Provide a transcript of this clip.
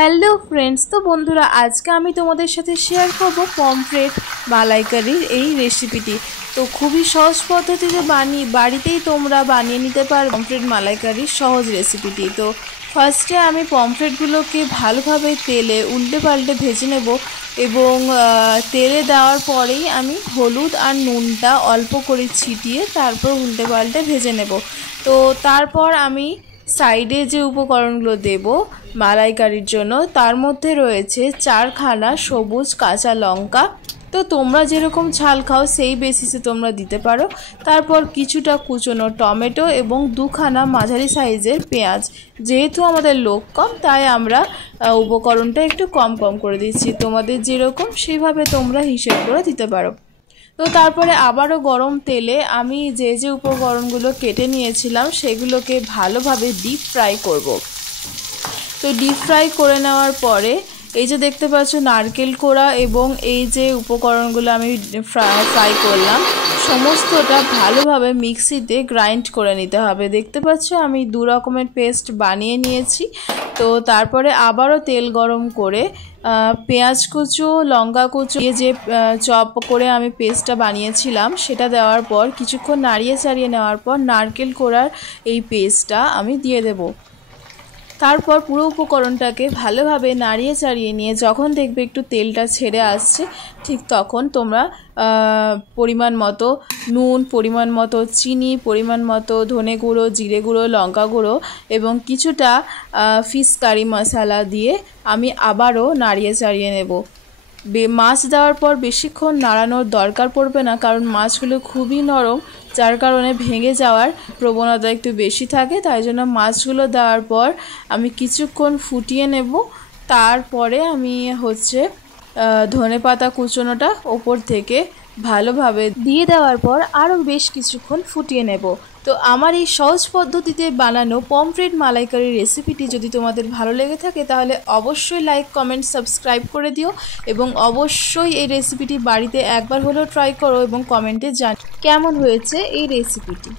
Hello friends, তো বন্ধুরা আজকে আমি তোমাদের সাথে শেয়ার করব পমফ্রেট মালাইকারির এই রেসিপিটি। তো খুবই সহজ পদ্ধতিতে বাড়িতেই তোমরা বানিয়ে নিতে পারো পমফ্রেট মালাইকারির সহজ রেসিপিটি। তো ফার্স্টে আমি পমফ্রেটগুলোকে ভালোভাবে তেলে উল্টে পাল্টে ভেজে নেব এবং তেলে দেওয়ার পরেই আমি হলুদ আর নুনটা অল্প করে ছিটিয়ে তারপর উল্টে পাল্টে ভেজে নেব। তো তারপর আমি সাইডে যে উপকরণগুলো দেব মালাইকারির জন্য তার মধ্যে রয়েছে 4খানা সবুজ কাঁচা লঙ্কা। তো তোমরা যেরকম ঝাল খাও সেই বেসিসে তোমরা দিতে পারো। তারপর কিছুটা কুচনো টমেটো এবং 2খানা মাঝারি সাইজের পেঁয়াজ। যেহেতু আমাদের লোক কম তাই আমরা উপকরণটা একটু কম করে দিচ্ছি, তোমাদের যেরকম সেইভাবে তোমরা হিসেব করে দিতে পারো। তো তারপরে আবারও গরম তেলে আমি যে উপকরণগুলো কেটে নিয়েছিলাম সেগুলোকে ভালোভাবে ডিপ ফ্রাই করব। তো ডিপ ফ্রাই করে নেওয়ার পরে এই যে দেখতে পাচ্ছ নারকেল কোড়া এবং এই যে উপকরণগুলো আমি ফ্রাই করলাম সমস্তটা ভালোভাবে মিক্সিতে গ্রাইন্ড করে নিতে হবে। দেখতে পাচ্ছ আমি 2 রকমের পেস্ট বানিয়ে নিয়েছি। তো তারপরে আবারও তেল গরম করে পেঁয়াজ কুচো লঙ্কা কুচো দিয়ে যে চপ করে আমি পেস্টটা বানিয়েছিলাম সেটা দেওয়ার পর কিছুক্ষণ নাড়িয়ে চাড়িয়ে নেওয়ার পর নারকেল কোড়ার এই পেস্টটা আমি দিয়ে দেব। তারপর পুরো উপকরণটাকে ভালোভাবে নাড়িয়ে চাড়িয়ে নিয়ে যখন দেখবে একটু তেলটা ছেড়ে আসছে ঠিক তখন তোমরা পরিমাণ মতো নুন, পরিমাণ মতো চিনি, পরিমাণ মতো ধনে গুঁড়ো, জিরে গুঁড়ো, লঙ্কা গুঁড়ো এবং কিছুটা ফিশ কারি মশলা দিয়ে আমি আবারও নাড়িয়ে চাড়িয়ে নেব। মাছ দেওয়ার পর বেশিক্ষণ নাড়ানোর দরকার পড়বে না, কারণ মাছগুলো খুবই নরম, যার কারণে ভেঙে যাওয়ার প্রবণতা একটু বেশি থাকে। তাই জন্য মাছগুলো দেওয়ার পর আমি কিছুক্ষণ ফুটিয়ে নেব। তারপরে আমি ধনেপাতা কুচোনোটা ওপর থেকে ভালোভাবে দিয়ে দেওয়ার পর আরও বেশ কিছুক্ষণ ফুটিয়ে নেব। তো আমার এই সহজ পদ্ধতিতে বানানো পমফ্রেট মালাইকারি রেসিপিটি যদি তোমাদের ভালো লেগে থাকে তাহলে অবশ্যই লাইক, কমেন্ট, সাবস্ক্রাইব করে দিও এবং অবশ্যই এই রেসিপিটি বাড়িতে একবার হলেও ট্রাই করো এবং কমেন্টে জানাও কেমন হয়েছে এই রেসিপিটি।